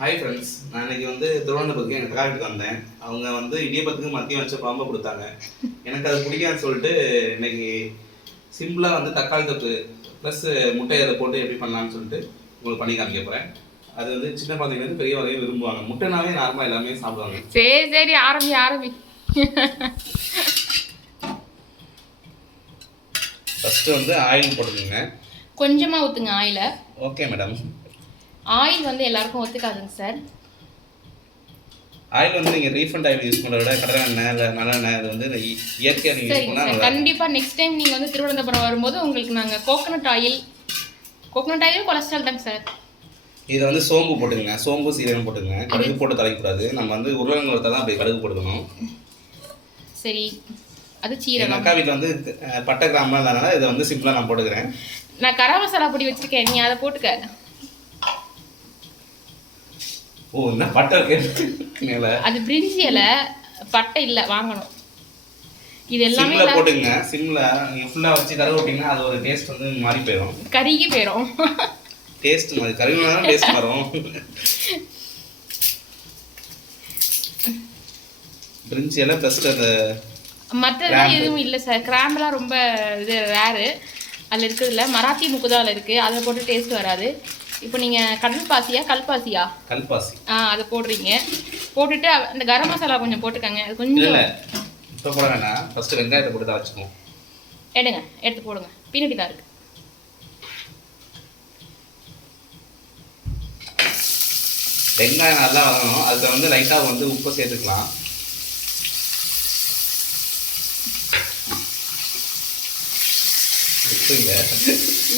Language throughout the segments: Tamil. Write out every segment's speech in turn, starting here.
ஹாய் ஃப்ரெண்ட்ஸ், நான் இன்னைக்கு வந்து திருவனந்தபுரத்துக்கு எங்கள் அக்கா வீட்டுக்கு வந்தேன். அவங்க வந்து இடியப்பத்துக்கு மதியம் வச்ச குழம்பு கொடுத்தாங்க. எனக்கு அது பிடிக்காதுன்னு சொல்லிட்டு இன்னைக்கு சிம்பிளாக வந்து தக்காளி தொக்கு ப்ளஸ் முட்டையை அதை போட்டு எப்படி பண்ணலான்னு சொல்லிட்டு உங்களுக்கு பண்ணி காமிக்க போகிறேன். அது வந்து சின்ன குழந்தைங்க பெரிய வரையும் விரும்புவாங்க. முட்டைனாவே நார்மலாக எல்லாமே சாப்பிடுவாங்க. சரி ஆரம்பி. ஃபஸ்ட்டு வந்து ஆயில் போட்டுக்கோங்க. கொஞ்சமாக ஊற்றுங்க ஆயிலை. Okay madam. ஆயில் வந்து எல்லாருக்கும் ஒத்துக்காதுங்க சார். ஆயில் வந்து நீங்கள் ரீஃபண்ட் ஆயில் யூஸ் பண்ணுறத விட கடலை எண்ணெய் இல்லை நல்லெண்ணெய் அது வந்து இயற்கையாக நீங்கள் யூஸ் பண்ணால் கண்டிப்பாக நெக்ஸ்ட் டைம் நீங்கள் வந்து திருவனந்தபுரம் வரும்போது உங்களுக்கு நாங்கள் கோகனட் ஆயில் கொலஸ்ட்ரால் தாங்க சார். இதில் வந்து சோம்பு போட்டுங்க, சோம்பு சீரகம் போட்டுங்க. கடுகு போட்டு தலைக்கக்கூடாது. நம்ம வந்து உருளைங்க ஒருத்தா தான் அப்படி கடுகு போட்டுக்கணும். சரி, அது சீரகம். அக்கா வீட்டில் வந்து பட்டை கிராம்பெலாம் இருந்ததுனால இதை வந்து சிம்பிளாக நான் போட்டுக்கிறேன். நான் கரம் மசாலா பொடி வச்சுருக்கேன், நீ அதை போட்டுக்க. ஓ, என்ன பட்டை இருக்கு? அது பிரிஞ்சி இலை, பட்டை இல்லை, வாங்கணும். இது எல்லாமே சிம்ல போட்டுங்க. சிம்ல நீங்க ஃபுல்லா வச்சு கருக விட்டீங்கன்னா அது ஒரு டேஸ்ட் வந்து மாறி போயிடும், கருகி போயிடும். டேஸ்ட் மாதிரி கருகினா தான் டேஸ்ட் வரும். பிரிஞ்சி இலை ப்ளஸ் அந்த மற்றதெல்லாம் எதுவும் இல்லை சார். கிராம்பெல்லாம் ரொம்ப இது ரேரு அதில் இருக்கிறதுல. மராத்தி முக்கு தான் அதில் இருக்குது, அதில் போட்டு டேஸ்ட் வராது. இப்போ நீங்கள் கல்பாசி அதை போடுறீங்க. போட்டுட்டு அந்த கரம் மசாலா கொஞ்சம் போட்டுக்கங்க. அது கொஞ்சம் இல்லை இப்போ போட வேணாம், ஃபஸ்ட்டு வெங்காயத்தை போட்டு தான் வச்சுக்கோம். எடுத்து போடுங்க, பின்னாடி தான் இருக்குது. வெங்காயம் நல்லா வதங்கணும். அதுக்கு வந்து லைட்டாக வந்து உப்பு சேர்த்துக்கலாம்.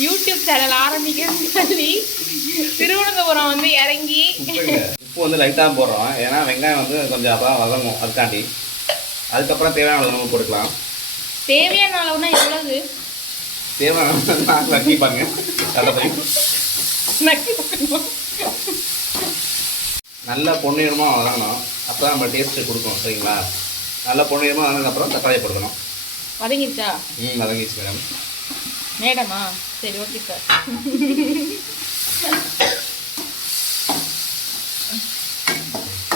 யூடியூப் சேனல் ஆரம்பிக்கிறேன்னு சொல்லி திருவனந்தபுரம் வந்து இறங்கி உப்பு வந்து லைட்டாக போடுறோம். ஏன்னா வெங்காயம் வந்து கொஞ்சம் அப்போ வதங்கும், அதுக்காண்டி. அதுக்கப்புறம் தேவையான அளவு நம்ம போட்டுக்கலாம். தேவையான அளவுனா எவ்வளவு? தேவையான நக்கிப்பாங்க. நல்லா பொன்னிறமாக வதங்கணும், அப்போ தான் நம்ம டேஸ்ட்டு கொடுக்கணும். சரிங்களா? நல்லா பொன்னிறமாக வதங்கினதுக்கப்புறம் தக்காளி போட்டுக்கணும். வதங்கிச்சா? வதங்கிச்சு மேடம். மேடமா? சரி, ஓகே சார்.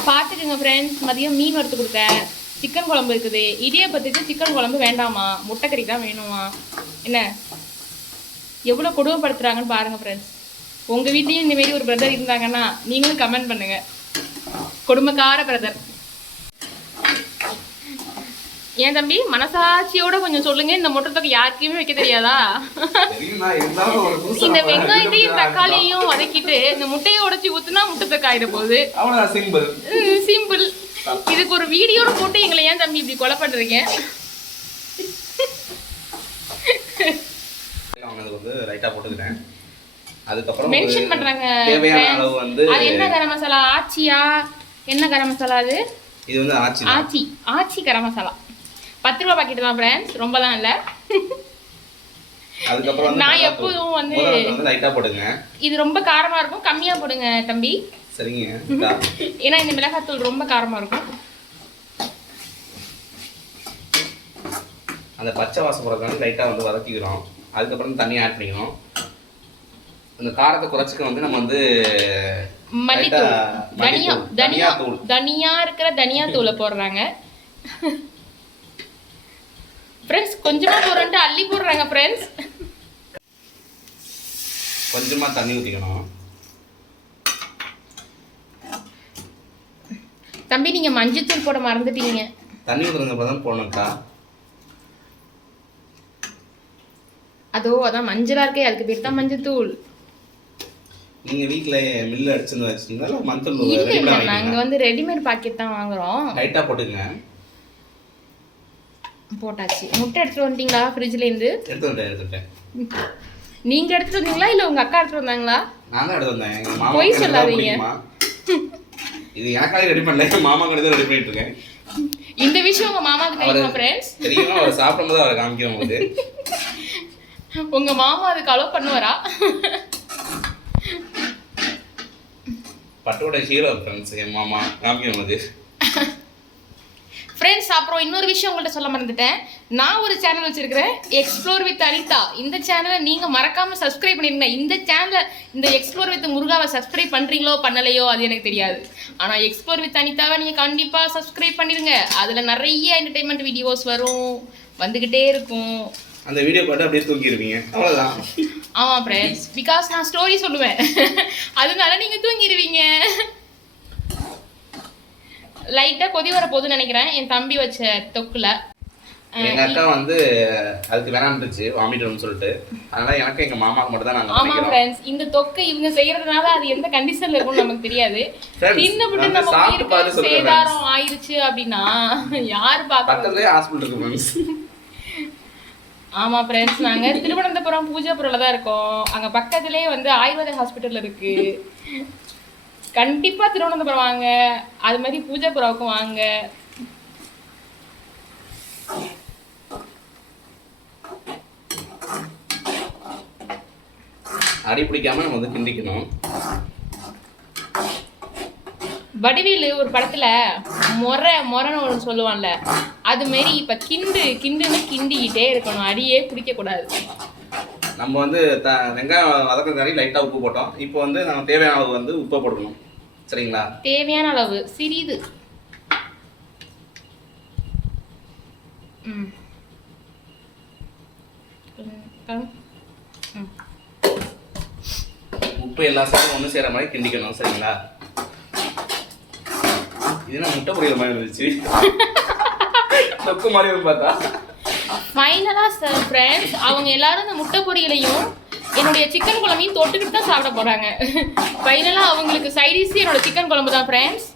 பார்த்துக்குங்க ஃப்ரெண்ட்ஸ், மதியம் மீன் வறுத்து கொடுத்தேன், சிக்கன் குழம்பு இருக்குது. இடியப்பத்துக்கு சிக்கன் குழம்பு வேண்டாமா, முட்டைக்கறி தான் வேணுமா? என்ன எவ்வளோ கொடுமைப்படுத்துகிறாங்கன்னு பாருங்கள் ஃப்ரெண்ட்ஸ். உங்கள் வீட்லேயும் இந்தமாரி ஒரு பிரதர் இருந்தாங்கன்னா நீங்களும் கமெண்ட் பண்ணுங்கள். கொடுமைக்கார பிரதர். ஏன் தம்பி, மனசாட்சியோட கொஞ்சம் சொல்லுங்க. இந்த முட்டைத்தொகை யாருக்குமே வைக்க தெரியாதா? இந்த வெங்காயத்தையும் தக்காளியையும் வதக்கிட்டு இந்த முட்டையை உடைச்சி ஊத்துனா முட்டைத்தொகை ஆயிட போகுது. சிம்பிள். இதுக்கு ஒரு வீடியோட போட்டு எங்களை ஏன் தம்பி இப்படி கொலை பண்றீங்க? அதுக்கப்புறம் மென்ஷன் பண்றாங்க. தேவையான அளவு வந்து அது என்ன கரம் மசாலா? ஆச்சியா? என்ன கரம் மசாலா அது? இது வந்து ஆச்சி கரம் மசாலா. 10 ரூபா பாக்கெட் தான் ஃப்ரெண்ட்ஸ், ரொம்பலாம் இல்லை. அதுக்கப்புறம் நான் எப்போதும் வந்து லைட்டா போடுங்க. இது ரொம்ப காரமா இருக்கும், கம்மியா போடுங்க தம்பி. சரிங்க. ஏன்னா இந்த மிளகாத்தூள் ரொம்ப காரமா இருக்கும். அந்த பச்சை வாசம் போடுறதுனால லைட்டா வந்து வதக்கிக்கிறோம். அதுக்கப்புறம் தண்ணி ஆட் பண்ணிக்கணும். அந்த காரத்தை குறைச்சிக்க வந்து நம்ம வந்து தனியா இருக்கிற தனியா தூளை போடுறாங்க ஃப்ரெண்ட்ஸ். கொஞ்சமா போடுறேன்ட்டு அள்ளி போடுறாங்க ஃப்ரெண்ட்ஸ். கொஞ்சமா தண்ணி ஊற்றிக்கணும். தம்பி, நீங்க மஞ்சத்தூள் போட மறந்துட்டீங்க. தண்ணி ஊற்றுறதுக்கு தான் போடணும்க்கா. அதான் மஞ்சளா இருக்கே, அதுக்கு பேர் தான் மஞ்சத்தூள். நீங்க வீட்ல மில்ல அடிச்சுன்னு வச்சிட்டீங்களா? மஞ்சள் இல்ல, நாங்க வந்து ரெடிமேட் பாக்கெட் தான் வாங்குறோம். லைட்டா போட்டுங்க. போட்டாச்சு. முட்டை எடுத்துட்டு வந்தீங்களா ஃப்ரிட்ஜ்ல இருந்து? எடுத்துட்டேன். நீங்க எடுத்துட்டு வந்தீங்களா இல்ல உங்க அக்கா எடுத்துட்டு வந்தாங்களா? நான் தான் எடுத்து வந்தேன். எங்க மாமா போய் சொல்லாதீங்க. இது எனக்காக ரெடி பண்ணல, எங்க மாமா கிட்ட ரெடி பண்ணிட்டு இருக்கேன். இந்த விஷயம் உங்க மாமாக்கு தெரியுமா ஃப்ரெண்ட்ஸ்? தெரியுமா? அவர் சாப்பிடும்போது அவரை காமிக்கிறோம் உங்களுக்கு. உங்க மாமா அதுக்கு அலோ பண்ணுவாரா? பட்டோட ஹீரோ ஃப்ரெண்ட்ஸ் என் மாமா காமிக்கிறோம். அது ஃப்ரெண்ட்ஸ், அப்புறம் இன்னொரு விஷயம் உங்கள்கிட்ட சொல்ல மறந்துட்டேன். நான் ஒரு சேனல் வச்சிருக்கிறேன், எக்ஸ்ப்ளோர் வித் அனிதா. இந்த சேனலை நீங்கள் மறக்காமல் சப்ஸ்கிரைப் பண்ணிடுங்க. இந்த எக்ஸ்ப்ளோர் வித் முருகாவை சப்ஸ்கிரைப் பண்ணுறீங்களோ பண்ணலையோ அது எனக்கு தெரியாது. ஆனால் எக்ஸ்ப்ளோர் வித் அனிதாவை நீங்கள் கண்டிப்பாக சப்ஸ்கிரைப் பண்ணிடுங்க. அதில் நிறைய என்டர்டெயின்மெண்ட் வீடியோஸ் வரும், வந்துக்கிட்டே இருக்கும். அந்த வீடியோ பார்த்து அப்படியே தூங்கிடுவீங்க, அவ்வளோதான். ஆமாம் ஃப்ரெண்ட்ஸ், பிகாஸ் நான் ஸ்டோரி சொல்லுவேன், அதனால நீங்கள் தூங்கிடுவீங்க. லைட்டாக கொதி வர போகுதுன்னு நினைக்கிறேன் என் தம்பி வச்ச தொக்குல. எங்க அக்கா வந்து அதுக்கு வேணாம்னுச்சு வாமிட்டணும்னு சொல்லிட்டு, அதனால எனக்கு எங்க மாமாக்கு மட்டும் தான் நாங்க ஆமா ஃப்ரெண்ட்ஸ், இந்த தொக்கு இவங்க செய்யறதுனால அது எந்த கண்டிஷன்ல இருக்கும்னு நமக்கு தெரியாது. தின்னுபிட்டு நம்ம உயிருக்கு சேதாரம் ஆயிருச்சு அப்படின்னா யாரு பாக்க? பக்கத்துலயே ஹாஸ்பிடல் இருக்கு ஃப்ரெண்ட்ஸ். ஆமா ஃப்ரெண்ட்ஸ், நாங்க திருவனந்தபுரம் பூஜாபுரம்ல தான் இருக்கோம். அங்க பக்கத்துலயே வந்து ஆயுர்வேத ஹாஸ்பிட்டல் இருக்கு. கண்டிப்பா திருவனந்தபுரம் வாங்க, அது மாதிரி பூஜாபுராவுக்கும் வாங்க. அடி பிடிக்காம நம்ம வந்து கிண்டிக்கணும். வடிவேலு ஒரு படத்துல மொரன்னு ஒன்று சொல்லுவான்ல, அது மாரி இப்ப கிண்டுன்னு கிண்டிக்கிட்டே இருக்கணும், அடியே பிடிக்க கூடாது. நம்ம வந்து வெங்காயம் வதக்கிறதாரி லைட்டா உப்பு போட்டோம். இப்போ வந்து நம்ம தேவையான அளவு வந்து உப்பை போடணும், சரிங்களா? தேவையான அளவு சிறிது. உப்பு எல்லா சைடும் ஒன்று சேர மாதிரி கிண்டிக்கணும், சரிங்களா? இதுனா முட்டை பொரியல் மாதிரி இருந்துச்சு, தொக்கு மாதிரி பார்த்தா. ஃபைனலாக ஃப்ரெண்ட்ஸ், அவங்க எல்லாரும் இந்த முட்டை பொரியலையும் என்னுடைய சிக்கன் குழம்பையும் தொட்டுக்கிட்டு தான் சாப்பிட போறாங்க. ஃபைனலாக அவங்களுக்கு சைடிஸ் என்னோட சிக்கன் குழம்பு தான் ஃப்ரெண்ட்ஸ்.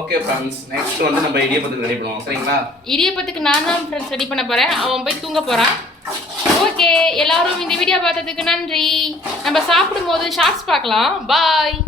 ஓகே ஃப்ரெண்ட்ஸ், நெக்ஸ்ட் வந்து நம்ம இடியப்பத்துக்கு ரெடி பண்ணுவோம், சரிங்களா? இடியப்பத்துக்கு நான் தான் ஃப்ரெண்ட்ஸ் ரெடி பண்ண போறேன், அவன் போய் தூங்க போறான். ஓகே, எல்லாரும் இந்த வீடியோ பார்த்ததுக்கு நன்றி. நம்ம சாப்பிடும்போது ஷார்ட்ஸ் பார்க்கலாம். பாய்.